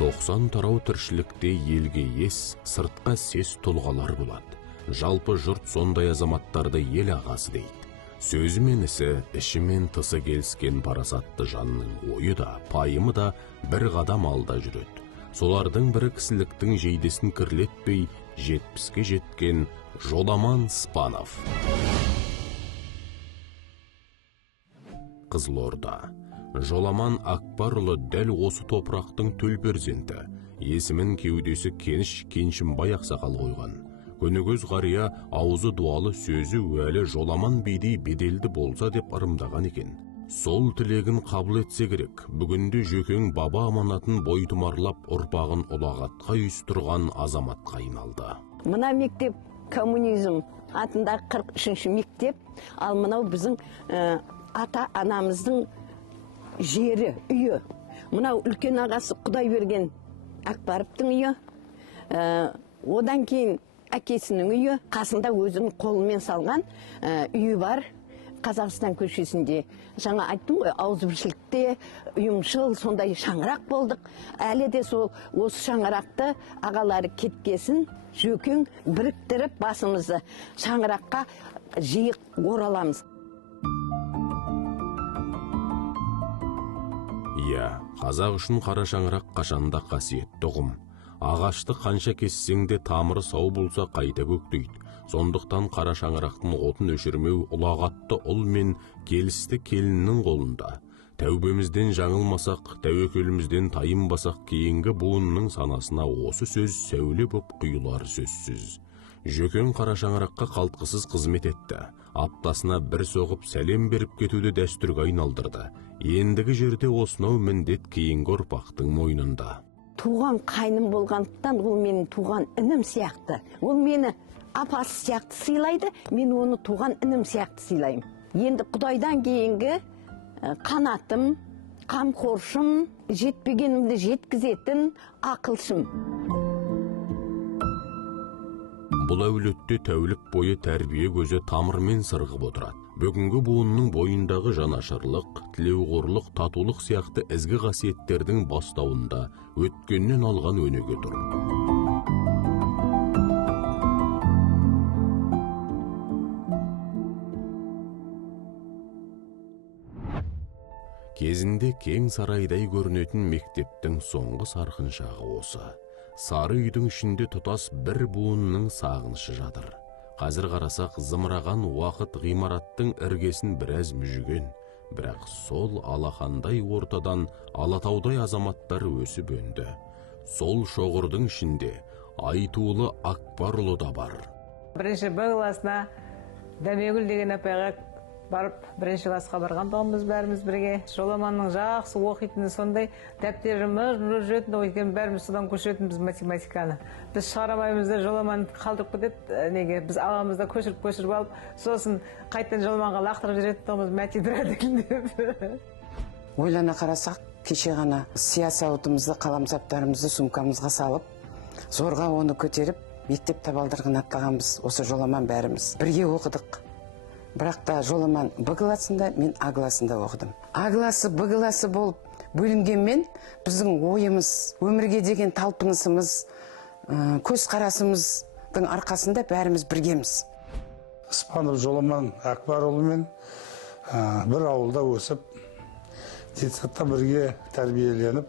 90 тарау тіршілікте елге ес, сыртқа сес тұлғалар болады. Жалпы жұрт сондай азаматтарды ел ағасы дейді. Сөзі мен ісі, іші мен тысы келіскен парасатты жанның ойы да, пайымы да бір қадам алда жүреді. Солардың бірі кісіліктің жейдесін кірлетпей, 70-ке жеткен Жоламан Спанов. Қызылорда. Жоламан Акбарұлы дәл осы топырақтың төл перзенті. Есімін кеудесі Кеніш Кеншімбай ақсақал қойған. Көнігөз қария аузы дуалы сөзі уәлі Жоламан бейдей беделді болса деп ырымдаған екен. Сол тілегін қабыл етсе керек. Бүгінде Жөкең баба аманатын бойтұмарлап ұрпағын ұлағатқа үйістірған азаматқа айналды. Мына мектеп коммунизм атындағы 43-ші мектеп, ал мынау біздің ата-анамыздың жері, үйі. Мынау үлкен ағасы Құдайберген Акбаровтың үйі. Одан кейін әкесінің үйі, қасында өзінің қолымен салған үйі бар. Қазақстан көшесінде. Жаңа айттым ғой, ауызбіршілікте, ұйымшыл, сондай шаңырақ болдық. Әлі де сол осы шаңырақты ағалары кеткесін, Жөкең біріктіріп басымызды шаңыраққа жиі ораламыз. Иә, қазақ үшін қара шаңырақ қашанда қасиетті ұғым. Ағашты қанша кессең де тамыры сау болса қайта көктейді. Сондықтан қара шаңырақтың отын өшірмеу ұлағатты ұл мен келісті келіннің қолында. Тәубемізден жаңылмасақ, тәуекелімізден тайынбасақ, кейінгі буынның санасына осы сөз сәуле боп құйылар сөзсіз. Жөкең қара шаңыраққа қалтқысыз қызмет етті. Аптасына бір соғып сәлем беріп кетуді дәстүрге айналдырды. Ендігі жерде осынау міндет кейінгі ұрпақтың мойнында. Туған қайным болғандықтан ол менің туған інім сияқты. Ол мені апасы сияқты сыйлайды, мен оны туған інім сияқты сыйлаймын. Енді Құдайдан кейінгі қанатым, қамқоршым, жетпегенімді жеткізетін ақылшым. Бұл әулетте тәулік бойы тәрбие көзі тамырмен сырғып отырады. Бүгінгі буынның бойындағы жанашырлық, тілеуқорлық, татулық сияқты ізгі қасиеттердің бастауында өткеннен алған өнеге тұр. Кезінде кең сарайдай көрінетін мектептің соңғы сарқын шағы осы. Сары үйдің ішінде тұтас бір буынның сағынышы жатыр. Қазір қарасақ, зымыраған уақыт ғимараттың іргесін біраз мүжіген, бірақ сол алақандай ортадан алатаудай азаматтар өсіп өнді. Сол шоғырдың ішінде Айтулы Акбарұлы да бар. Бірінші Б класына Дәмегүл деген апайға барып, бірінші класқа барған тұғымыз бәріміз бірге. Жоламанның жақсы оқитыны сондай, дәптеріміз жүретін ойкен бәріміз содан көшіретінбіз математиканы. Біз шығарамаймыз да Жоламан қалдырып кетеді, неге біз аламызда көшіріп алып, сосын қайтtan Жоламанға лақтырып жүретін тұғымыз математиканы. Ойлана қарасақ, кеше ғана сиясауытымызды, қаламсаптарымызды сумкамызға салып, зорға оны көтеріп, мектеп табалдырығын аттағанбыз, осы Жоламан бәріміз. Бірге оқыдық. Бірақ та Жоламан Б классында, мен А классында оқыдым. А классы, Б классы болып бөлінгенмен біздің ойымыз, өмірге деген талпынысымыз, көз қарасымыздың арқасында бәріміз біргеміз. Спанов Жоламан Акбарұлымен бір ауылда өсіп, детсадта бірге тәрбиеленіп,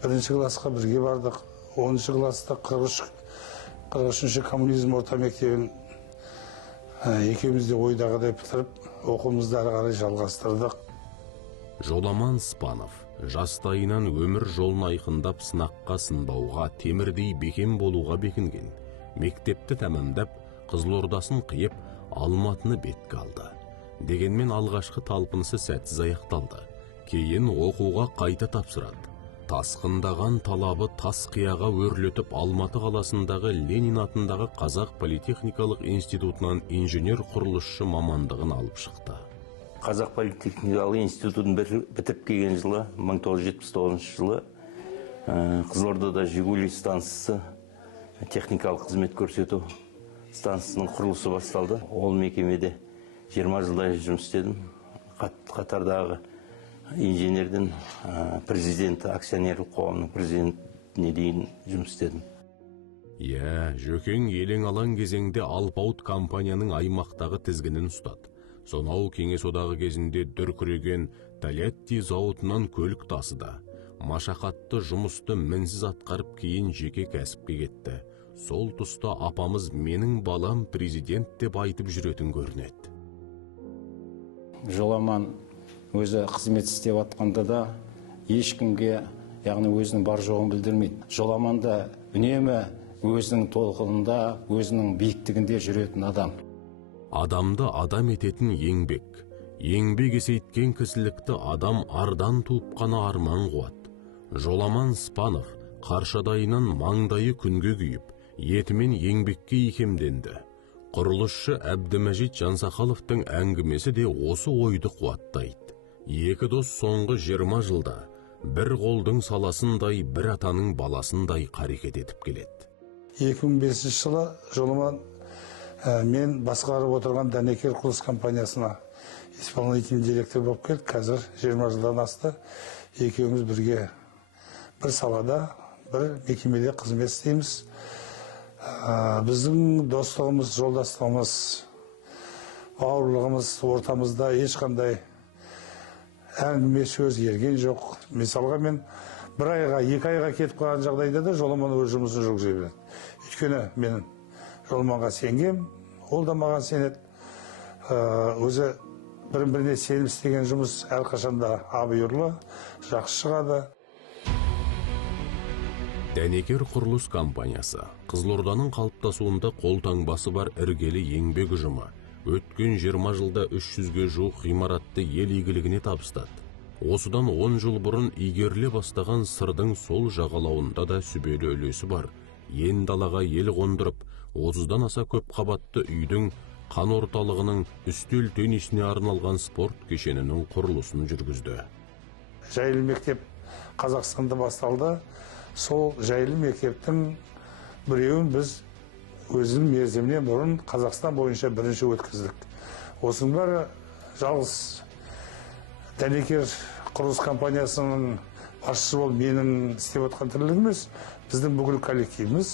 бірінші классқа бірге бардық. 10-шы класста 43-ші коммунизм орта мектебін екеумізде ойдағыдай бітіріп, оқуымызды әрі қарай жалғастырдық. Жоламан Спанов жастайынан өмір жолын айқындап, сынаққа сынбауға, темірдей бекем болуға бекінген. Мектепті тәмамдап, Қызылордасын қиып, Алматыны бетке алды. Дегенмен алғашқы талпынысы сәтсіз аяқталды. Кейін оқуға қайта тапсырады. Тасқындаған талабы тас қияға өрлетіп, Алматы қаласындағы Ленин атындағы Қазақ политехникалық институтынан инженер құрылысшы мамандығын алып шықты. Қазақ политехникалық институтын бітіріп келген жылы, 1979 жылы, Қызылордада Жигули станциясы техникалық қызмет көрсету станциясының құрылысы басталды. Ол мекемеде 20 жылдай жұмыс істедім. Қатардағы инженердің президенті, акционерлік қоғамның проектіне дейін жұмыс істедім. Жөкең елең алаң кезеңде Алпауыт компанияның аймақтағы тізгінін ұстады. Сонау кеңес одағы кезінде дүркіреген Тольятти зауытынан көлік тасыды. Машақатты жұмысты мінсіз атқарып кейін жеке кәсіпке кетті. Сол тұста апамыз менің балам президент деп айтып жүретін көрінеді. Жоламан өзі қызмет істеп атқанда да ешкімге, яғни өзінің бар жоғын білдірмейді. Жоламанда үнемі өзінің толқынында, өзінің биіктігінде жүретін адам. Адамды адам ететін еңбек. Еңбек есейткен кісілікті адам ардан туып қана арман қуады. Жоламан Спанов қаршадайынан маңдайы күнге күйіп, етімен еңбекке икемденді. Құрылысшы Әбдімәжит Жансақаловтың әңгімесі де осы ойды қуаттайды. Екі дос соңғы 20 жылда бір қолдың саласындай, бір атаның баласындай қарекет етіп келеді. 2005 жылы Жоламан мен басқарып отырған Дәнекер құрылыс компаниясына исполнительный директор болып келді. Қазір 20 жылдан асты. Екеуміз бірге бір салада, бір мекемеде қызмет істейміз. Біздің достығымыз, жолдастығымыз, бауырлығымыз ортамызда ешқандай әңгіме сөз ерген жоқ. Мысалға мен бір айға, 2 айға кетіп қалған жағдайда да Жоламан өз жұмысын жүргізе береді. Өйткені мен Жоламанға сенгем, ол да маған сенеді. Өзі бірін-біріне сеніп істеген жұмыс әрқашанда абыйырлы, жақсы шығады. Дәнекер құрылыс компаниясы Қызылорданың қалыптасуында қолтаңбасы бар іргелі еңбек ұжымы өткен 20 жылда 300-ге жуық ғимаратты ел игілігіне табыстады. Осыдан 10 жыл бұрын игеріле бастаған сырдың сол жағалауында да сүбелі үлесі бар. Ен далаға ел қондырып, 30-дан аса көп қабатты үйдің қан орталығының үстел теннисіне арналған спорт кешенінің құрылысын жүргізді. Жайлы мектеп Қазақстанда басталды. Сол жайлы мектептің біреуін біз өзінің мерзімінен бұрын Қазақстан бойынша бірінші өткіздік. Осының бәрі жалғыз Дәнекер құрылыс компаниясының басшысы болып менің істеп отқан тірлігім емес, біздің бүкіл коллективіміз.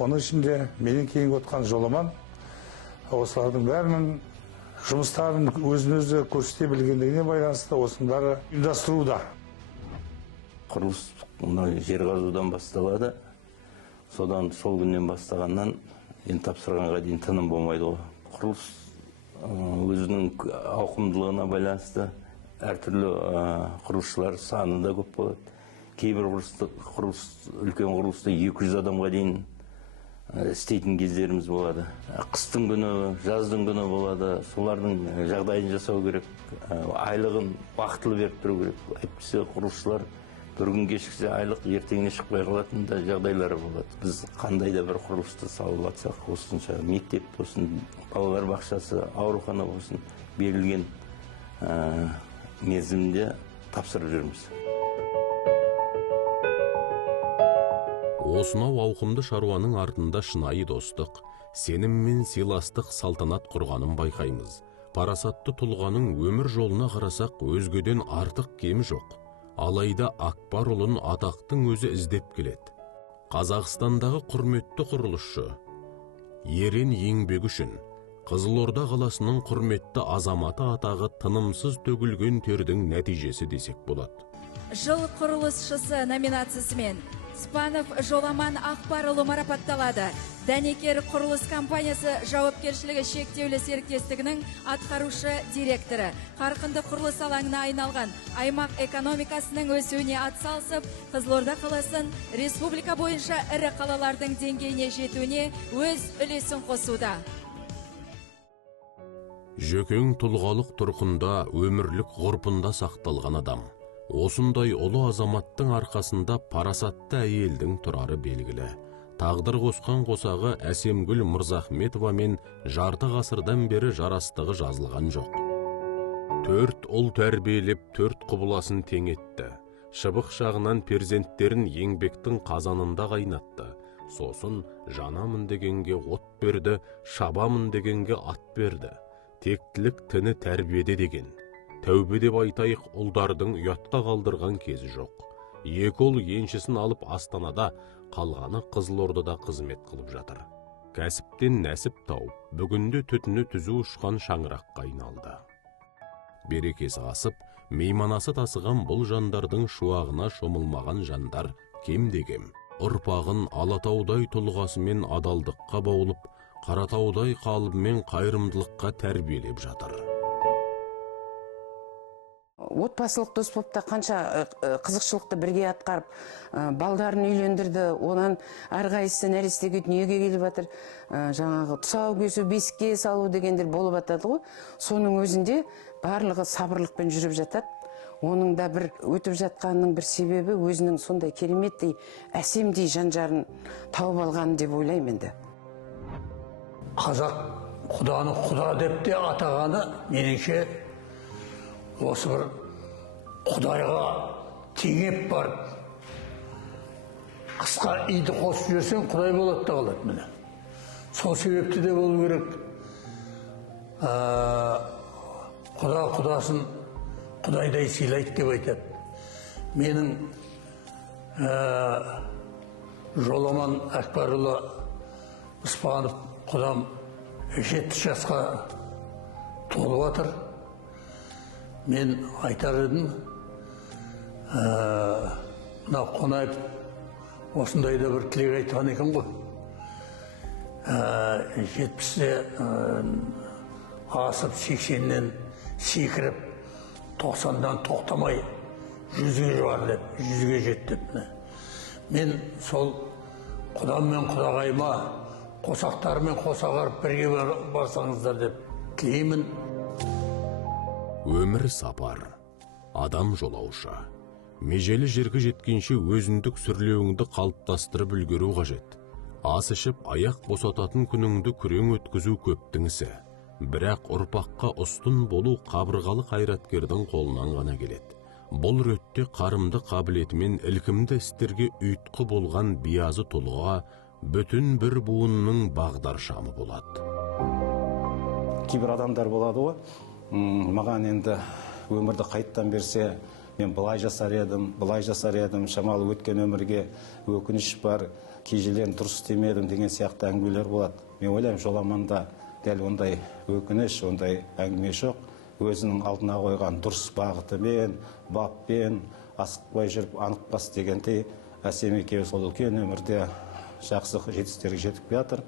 Оның ішінде менен кейін отқан Жоламан осылардың бәрінің жұмыстарын өзін-өзі көрсете білгендігіне байланысты осының бәрі ұйымдастыруда. Құрылыс жер қазудан басталады. Содан сол күннен бастағаннан енді тапсырғанға дейін тыным болмайды ғой. Құрылыс өзінің ауқымдылығына байланысты әртүрлі құрылысшылар саны да көп болады. Кейбір үлкен құрылыста 200 адамға дейін істейтін кездеріміз болады. Қыстың күні, жаздың күні болады. Солардың жағдайын жасау керек. Айлығын уақытылы беріп тұру керек. Әйтпесе құрылысшылар бір күн кешіксе айлық ертеңіне шықпай қалатын да жағдайлары болады. Біз қандай да бір құрылысты салып жатсақ, осынша мектеп болсын, балалар бақшасы, аурухана болсын, берілген мерзімде тапсырып жүрміз. Осынау ауқымды шаруаның артында шынайы достық, сенім мен сыйластық салтанат құрғанын байқаймыз. Парасатты тұлғаның өмір жолына қарасақ, өзгеден артық кемі жоқ. Алайда Акбарұлын атақтың өзі іздеп келеді. Қазақстандағы құрметті құрылысшы, ерен еңбегі үшін Қызылорда қаласының құрметті азаматы атағы тынымсыз төгілген тердің нәтижесі десек болады. Жыл құрылысшысы номинациясымен Спанов Жоламан Акбарұлы марапатталады. Дәнекер құрылыс компаниясы жауапкершілігі шектеулі серіктестігінің атқарушы директоры. Қарқынды құрылыс алаңына айналған аймақ экономикасының өсуіне атсалысып, Қызылорда қаласын республика бойынша ірі қалалардың деңгейіне жетуіне өз үлесін қосуда. Жөкең тұлғалық тұрқында, өмірлік ғұрпында сақталған адам. Осындай ұлы азаматтың арқасында парасатты әйелдің тұрары белгілі. Тағдыр қосқан қосағы Әсемгүл Мырзахметова мен жарты ғасырдан бері жарастығы жазылған жоқ. 4 ұл тәрбиелеп 4 құбыласын тең етті. Шыбық шағынан перзенттерін еңбектің қазанында қайнатты. Сосын жанамын дегенге от берді, шабамын дегенге ат берді. Тектілік тіні тәрбиеде деген. Тәубе деп айтайық, ұлдардың ұятқа қалдырған кезі жоқ. Екі ұл еншісін алып Астанада, қалғаны Қызылордада қызмет қылып жатыр. Кәсіптен нәсіп тауып, бүгінде түтіні түзу ұшқан шаңыраққа айналды. Берекесі асып, мейманасы тасыған бұл жандардың шуағына шомылмаған жандар кем-дегем. Ұрпағын Алатаудай тұлғасымен адалдыққа баулып, Қаратаудай қалыбымен қайырымдылыққа тәрбиелеп жатыр. Отбасылық дос болып та қанша қызықшылықты бірге атқарып, балдарын үйлендірді, онан әрқайсысы нәрестеге дүниеге келіп жатыр. Жаңағы тұсау кесу, бесікке салу дегендер болып жатады ғой. Соның өзінде барлығы сабырлықпен жүріп жатады. Оның да бір өтіп жатқанының бір себебі өзінің сондай кереметтей, әсемдей жан-жарын тауып алған деп ойлаймын енді. Қазақ құданы құда деп те атағаны меніңше осы бір құдайға теңеп барып қысқа иді қосып жүрсең құдай болады да қалады міне. Сол себепті де болу керек. Құда құдасын құдайдай сыйлайды деп айтады. Менің Жоламан Әкбарұлы Оспанов құдам 70 жасқа толып жатыр. Мен айтар едім, мына Қонаев осындайда бір тілек айтқан екен ғой. 70-те асып 80-нен секіріп, 90-дан тоқтамай 100-ге жуар деп, 100-ге жет деп. Мен сол құдам мен құдағайыма, қосақтарымен қосағарып бірге барсаңыздар деп тілеймін. Өмір сапар, адам жолаушы. Межелі жерге жеткенше өзіндік сүрлеуіңді қалыптастырып үлгеру қажет. Ас ішіп, аяқ босататын күніңді күрең өткізу көптің ісі. Бірақ ұрпаққа ұстын болу қабырғалы қайраткердің қолынан ғана келеді. Бұл ретте қарымды қабілетімен ілкімді істерге ұйытқы болған биязы тұлға бүтін бір буынның бағдаршамы болады. Кейбір адамдар болады ғой, маған енді өмірді қайттан берсе, мен былай жасар едім, шамалы өткен өмірге өкініш бар, кей-жерлерін дұрыс істемедім деген сияқты әңгімелер болады. Мен ойлаймын, Жоламанда дәл ондай өкініш, ондай әңгіме жоқ. Өзінің алдына қойған дұрыс бағытымен, баппен, асықпай жүріп анықпас дегендей, Әсем екеуі сол үлкен өмірде жақсы жетістіктерге жетіп жатыр.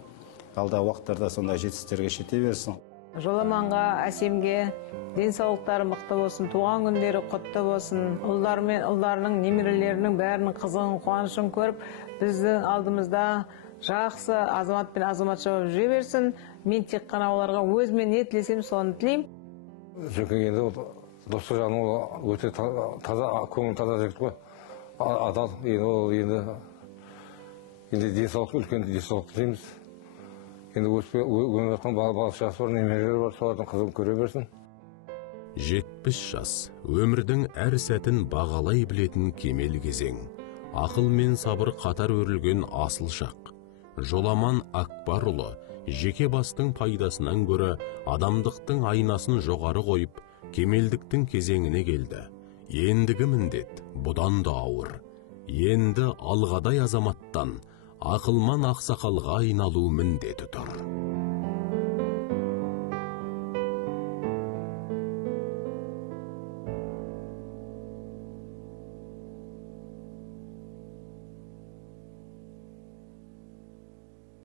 Алдағы уақыттарда сондай жетістіктерге жете берсін. Жоламанға, Әсемге денсаулықтары мықты болсын, туған күндері құтты болсын. Ұлдар мен ұлдарының немерелерінің бәрінің қызығын, қуанышын көріп, біздің алдымызда жақсы азамат пен азаматша болып жүре берсін. Мен тек қана оларға өзіме не тілесем, соны тілеймін. Жөкең енді досы жаным өте таза, көңіл таза жігіт қой. Адал, енді денсаулық, үлкен денсаулық тілейміз. Енді өмір жатқан баласы бар, немерелері бар, солардың қызығын көре берсін. 70 жас, өмірдің әр сәтін бағалай білетін кемел кезең. Ақыл мен сабыр қатар өрілген асыл шақ. Жоламан Акбарұлы жеке бастың пайдасынан көрі адамдықтың айнасын жоғары қойып, кемелдіктің кезеңіне келді. Ендігі міндет бұдан да ауыр. Енді алғадай азаматтан ақылман ақсақалға айналу міндеті тұр.